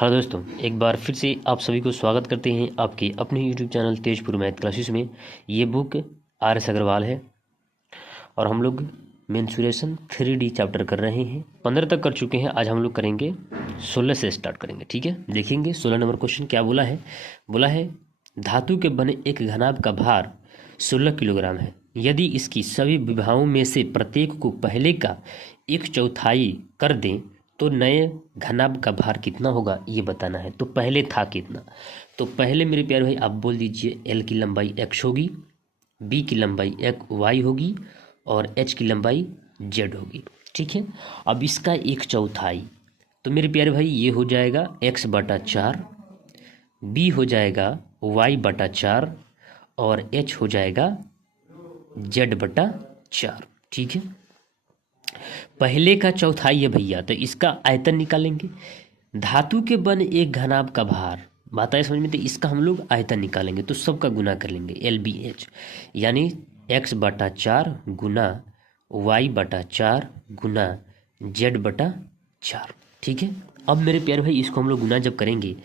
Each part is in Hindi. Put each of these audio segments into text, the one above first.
हाँ दोस्तों, एक बार फिर से आप सभी को स्वागत करते हैं आपके अपने YouTube channel Tezpur math classes में। ये बुक आर.एस. अग्रवाल है और हम लोग मेंसुरेशन 3D चैप्टर कर रहे हैं। 15 तक कर चुके हैं। आज हम लोग करेंगे 16 से स्टार्ट करेंगे। ठीक है, देखेंगे 16 नंबर क्वेश्चन क्या बोला है धातु के बने एक घनाभ का भार 16 किलोग्राम है। यदि इसकी सभी विभागों में से प्रत्येक को पहले का 1/4 कर दें तो नए घनाभ का भार कितना होगा ये बताना है। तो पहले था कितना, तो पहले मेरे प्यारे भाई आप बोल दीजिए एल की लंबाई x होगी, बी की लंबाई y होगी और h की लंबाई z होगी। ठीक है, अब इसका 1/4 तो मेरे प्यारे भाई ये हो जाएगा x/4, बी हो जाएगा y/4 और h हो जाएगा z/4। ठीक है, पहले का चौथाई है भैया, तो इसका आयतन निकालेंगे। धातु के बन एक घनाभ का भार, बात आए समझ में, तो इसका हम लोग आयतन निकालेंगे तो सबका गुना कर लेंगे LBH, यानी x/4 गुना y/4 गुना z/4। ठीक है, अब मेरे प्यारे भाई इसको हम लोग गुना जब करेंगे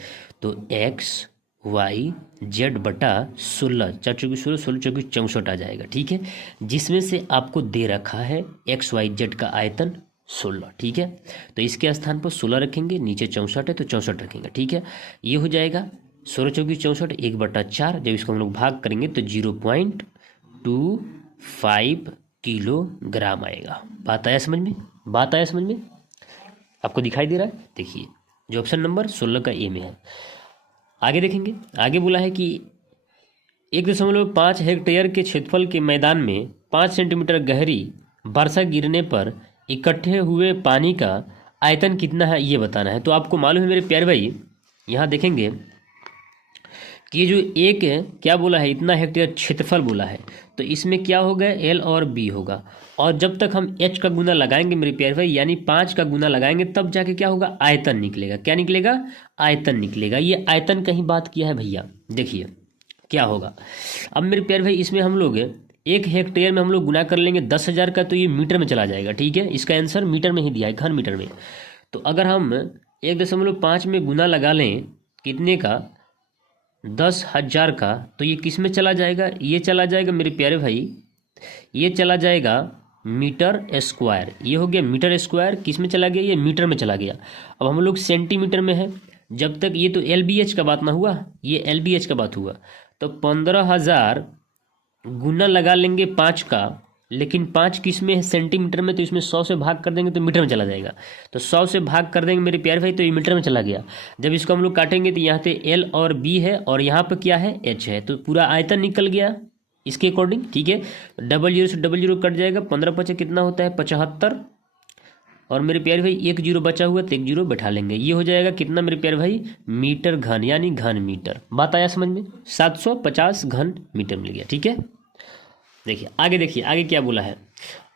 तो x y z/16, 4 चौकी 16, 16 चौकी 64 आ जाएगा। ठीक है, जिसमें से आपको दे रखा है x y z का आयतन 16। ठीक है, तो इसके स्थान पर 16 रखेंगे, नीचे 64 है तो 64 रखेंगे। ठीक है, ये हो जाएगा 16 चौकी 64 1/4। जब इसको हम लोग भाग करेंगे तो 0.25 किलोग्राम आएगा। बात आया समझ में? आपको दिखाई दे रहा है? देखिए जो ऑप्शन नंबर 16 का ए में है। आगे देखेंगे, आगे बोला है कि 1.5 हेक्टेयर के क्षेत्रफल के मैदान में 5 सेंटीमीटर गहरी वर्षा गिरने पर इकट्ठे हुए पानी का आयतन कितना है ये बताना है। तो आपको मालूम है मेरे प्यारे भाई, यहाँ देखेंगे कि ये जो एक क्या बोला है, इतना हेक्टेयर क्षेत्रफल बोला है, तो इसमें क्या होगा L और B होगा। और जब तक हम H का गुना लगाएंगे मेरे प्यारे भाई, यानी 5 का गुना लगाएंगे तब जाके क्या होगा, आयतन निकलेगा। क्या निकलेगा? आयतन निकलेगा। ये आयतन कहीं बात किया है भैया, देखिए क्या होगा। अब मेरे प्यारे भाई इसमें हम लोग 1 हेक्टेयर में हम लोग गुना कर लेंगे 10,000 का, तो ये मीटर में चला जाएगा। ठीक है, इसका आंसर मीटर में ही दिया है, घन मीटर में। तो अगर हम 1.5 में गुना लगा लें कितने का, 10,000 का, तो ये किस में चला जाएगा, ये चला जाएगा मेरे प्यारे भाई, ये चला जाएगा मीटर स्क्वायर। ये हो गया मीटर स्क्वायर, किस में चला गया, ये मीटर में चला गया। अब हम लोग सेंटीमीटर में है, जब तक ये तो LBH का बात ना हुआ, ये LBH का बात हुआ, तो 15,000 गुना लगा लेंगे 5 का, लेकिन 5 किस में है, सेंटीमीटर में, तो इसमें 100 से भाग कर देंगे तो मीटर में चला जाएगा। तो 100 से भाग कर देंगे मेरे प्यारे भाई तो ये मीटर में चला गया। जब इसको हम लोग काटेंगे तो यहाँ पे L और B है और यहाँ पर क्या है, H है, तो पूरा आयतन निकल गया इसके अकॉर्डिंग। ठीक है, 00 से 00 कट जाएगा, 15×5 कितना होता है, 75। और मेरे प्यारे भाई 1 0 बचा हुआ तो 1 0 बैठा लेंगे, ये हो जाएगा कितना मेरे प्यारे भाई, मीटर घन, यानी घन मीटर। बात आया समझ में? 750 घन मीटर मिल गया। ठीक है, देखिए आगे, देखिए आगे क्या बोला है।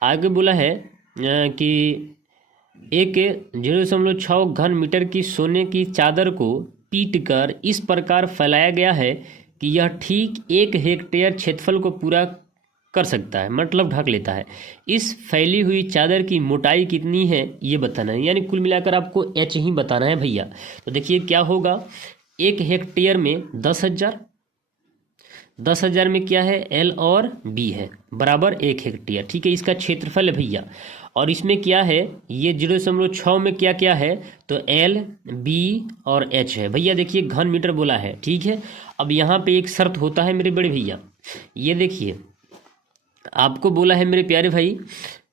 आगे बोला है कि 0.6 घन मीटर की सोने की चादर को पीटकर इस प्रकार फैलाया गया है कि यह ठीक 1 हेक्टेयर क्षेत्रफल को पूरा कर सकता है, मतलब ढक लेता है। इस फैली हुई चादर की मोटाई कितनी है ये बताना है, यानी कुल मिलाकर आपको H ही बताना है भैया। तो देखिए क्या होगा, 1 हेक्टेयर में 10,000, 10,000 में क्या है, L और B है, बराबर 1 हेक्टेयर। ठीक है, इसका क्षेत्रफल है भैया। और इसमें क्या है, ये 0.6 में क्या क्या है, तो L B और H है भैया। देखिए घन मीटर बोला है। ठीक है, अब यहाँ पे एक शर्त होता है मेरे बड़े भैया, ये देखिए आपको बोला है मेरे प्यारे भाई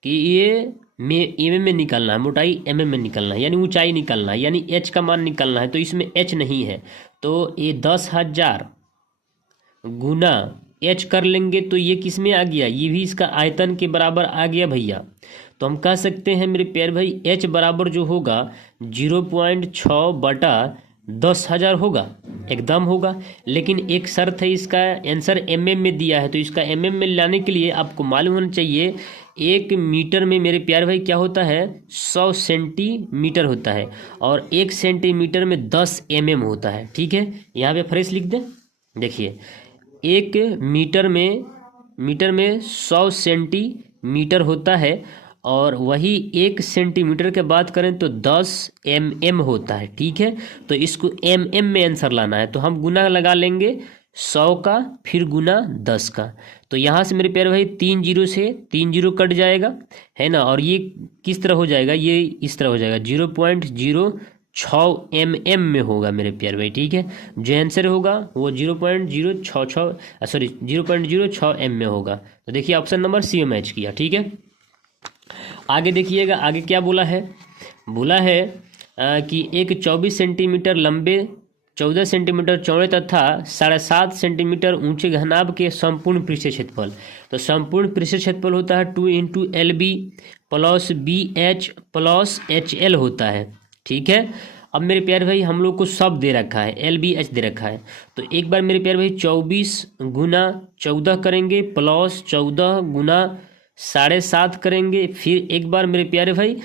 कि ये mm में निकालना है, मोटाई mm में निकालना है, यानी ऊंचाई निकालना है, यानी H का मान निकालना है। तो इसमें H नहीं है, तो ये 10,000 गुना H कर लेंगे तो ये किस में आ गया, ये भी इसका आयतन के बराबर आ गया भैया। तो हम कह सकते हैं मेरे प्यारे भाई H बराबर जो होगा 0.6/10,000 होगा, एकदम होगा। लेकिन एक शर्त है, इसका आंसर mm में दिया है, तो इसका mm में लाने के लिए आपको मालूम होना चाहिए 1 मीटर में मेरे प्यारे भाई क्या होता है, 100 सेंटीमीटर होता है, और 1 सेंटीमीटर में 10 mm होता है। ठीक है, यहाँ पे फ्रेश लिख दें, देखिए 1 मीटर में 100 सेंटीमीटर होता है और वही 1 सेंटीमीटर के बात करें तो 10 mm होता है, ठीक है। तो इसको mm में आंसर लाना है, तो हम गुना लगा लेंगे 100 का, फिर गुना 10 का। तो यहाँ से मेरे प्यारे भाई 3 जीरो से 3 जीरो कट जाएगा, है ना। और ये किस तरह हो जाएगा, ये इस तरह हो जाएगा, 0.06 mm में होगा मेरे प्यारे भाई, ठीक है। जो आंसर होगा वो 0.06 mm में होगा। तो देखिए ऑप्शन नंबर सी में मैच किया, ठीक है। आगे देखिएगा, आगे क्या बोला है, बोला है कि एक 24 सेंटीमीटर लंबे, 14 सेंटीमीटर चौड़े तथा 7.5 सेंटीमीटर ऊंचे घनाभ के संपूर्ण पृष्ठीय क्षेत्रफल। तो संपूर्ण पृष्ठीय क्षेत्रफल होता है 2 × LB plus BH plus HL होता है, ठीक है। अब मेरे प्यारे भाई हम लोग को सब दे रखा है, LBH दे रखा है। तो एक बार मेरे प्यारे भाई 24 गुना 14 करेंगे प्लस 14 गुना 7.5 करेंगे, फिर एक बार मेरे प्यारे भाई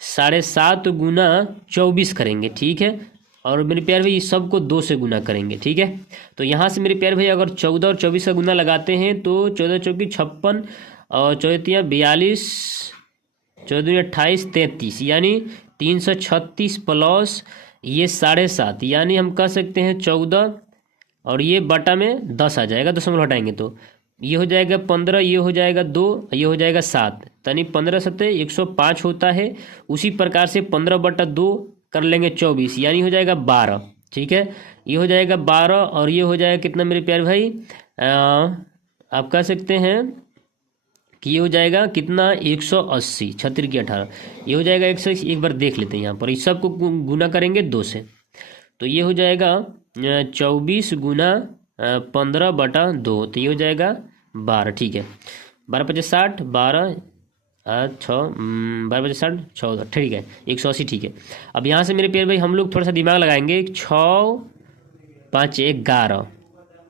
7.5 गुना 24 करेंगे, ठीक है। और मेरे प्यारे भाई इस सब को 2 से गुना करेंगे, ठीक है। तो यहाँ से मेरे प्यारे भाई अगर 14 और 24 का गुना लगाते हैं तो 14 चौकी 56 और 14 42, 14 28 33, यानी 336 प्लस ये 7.5, यानी हम कह सकते हैं 14 और ये बटा में 10 आ जाएगा, दशमलव हटाएंगे तो ये हो जाएगा 15, ये हो जाएगा 2, ये हो जाएगा 7, यानी 15 सत्ते 105 होता है। उसी प्रकार से 15/2 कर लेंगे 24, यानी हो जाएगा 12, ठीक है। ये हो जाएगा 12 और ये हो जाएगा कितना मेरे प्यारे भाई, आप कह सकते हैं कि ये हो जाएगा कितना 180, 36 की 18, ये हो जाएगा 180। एक बार देख लेते हैं यहाँ पर, इस सब को गुना करेंगे 2 से, तो ये हो जाएगा 24 गुना 15/2, तो ये हो जाएगा 12, ठीक है। 12×5 = 60, 12 6 12×5 = 14, ठीक है, 180, ठीक है। अब यहाँ से मेरे प्यारे भाई हम लोग थोड़ा सा दिमाग लगाएंगे, 6 5 11,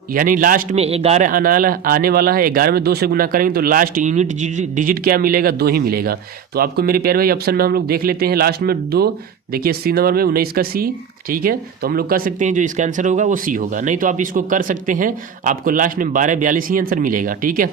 यानी लास्ट में 11 आने वाला है। 11 में 2 से गुना करेंगे तो लास्ट यूनिट डिजिट क्या मिलेगा, 2 ही मिलेगा। तो आपको मेरे प्यारे भाई ऑप्शन में हम लोग देख लेते हैं, लास्ट में 2, देखिए सी नंबर में 19 का सी, ठीक है। तो हम लोग कह सकते हैं जो इसका आंसर होगा वो सी होगा, नहीं तो आप इसको कर सकते हैं, आपको लास्ट में 12 42 ही आंसर मिलेगा, ठीक है।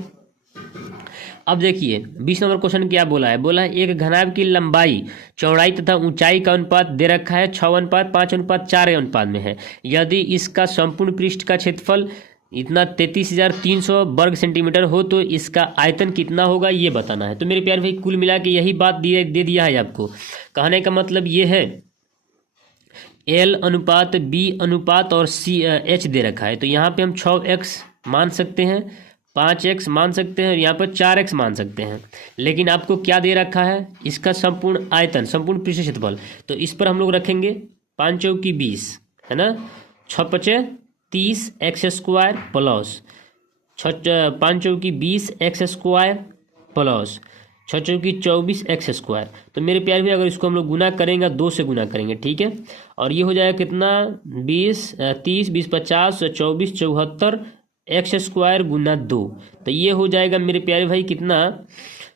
अब देखिए 20 नंबर क्वेश्चन क्या बोला है, बोला है एक घनाभ की लंबाई, चौड़ाई तथा ऊंचाई का अनुपात दे रखा है 6:5:4 अनुपात में है। यदि इसका संपूर्ण पृष्ठ का क्षेत्रफल इतना 33,300 वर्ग सेंटीमीटर हो तो इसका आयतन कितना होगा, ये बताना है। तो मेरे प्यारे भाई कुल मिला के यही बात दे दिया है आपको। कहने का मतलब ये है L अनुपात B अनुपात और H दे रखा है। तो यहाँ पे हम 6x मान सकते हैं, 5x मान सकते हैं और यहाँ पर 4x मान सकते हैं। लेकिन आपको क्या दे रखा है, इसका संपूर्ण आयतन, संपूर्ण पृष्ठीय क्षेत्रफल। तो इस पर हम लोग रखेंगे 5 चौकी 20, है ना, 6 पचे 30x² प्लस 5 चौकी 20x² प्लस 6 चौकी 24x²। तो मेरे प्यारे भी अगर इसको हम लोग गुना करेंगे 2 से गुना करेंगे, ठीक है। और ये हो जाएगा कितना 20 30 20 50 24 74 x² गुना 2। तो ये हो जाएगा मेरे प्यारे भाई कितना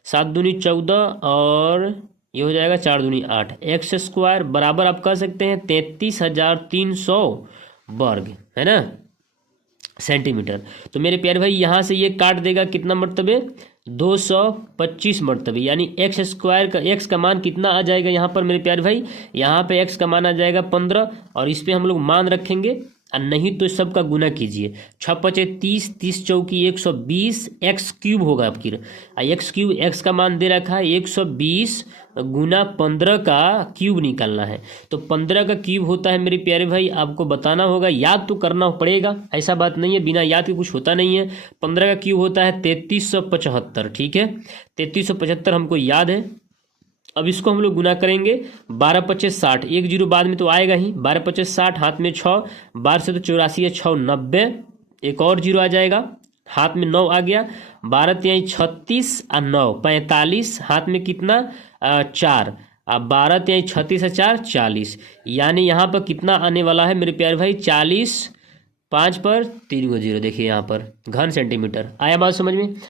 7 दूनी 14 और ये हो जाएगा 4 दूनी 8 x² बराबर आप कह सकते हैं 33,300 वर्ग, है ना, सेंटीमीटर। तो मेरे प्यारे भाई यहाँ से ये काट देगा कितना मरतबे 225 मरतबे, यानी x² का x का मान कितना आ जाएगा यहाँ पर मेरे प्यारे भाई, यहाँ पे x का मान आ जाएगा 15 और इस पे हम लोग मान रखेंगे और नहीं तो इस सब का गुना कीजिए। 6 पचे 30 30 चौकी 120 x³ होगा आपकी, x³ x का मान दे रखा है 120 गुना 15 का क्यूब निकालना है। तो 15 का क्यूब होता है मेरे प्यारे भाई, आपको बताना होगा, याद तो करना पड़ेगा, ऐसा बात नहीं है बिना याद के कुछ होता नहीं है। 15 का क्यूब होता है 3375, ठीक है, 3375 हमको याद है। अब इसको हम लोग गुना करेंगे 12 पचे 60, 1 जीरो बाद में तो आएगा ही, 12 पचे 60, हाथ में 6, 12 से तो 84 है, 6 90, एक और जीरो आ जाएगा, हाथ में 9 आ गया, 12 तिहाई 36 और 9 45, हाथ में कितना 4, अब 12 तिहाई 36 और 4 40, यानी यहाँ पर कितना आने वाला है मेरे प्यारे भाई 40, 5 पर 3 को 0, देखिए यहाँ पर घन सेंटीमीटर। आया बात समझ में।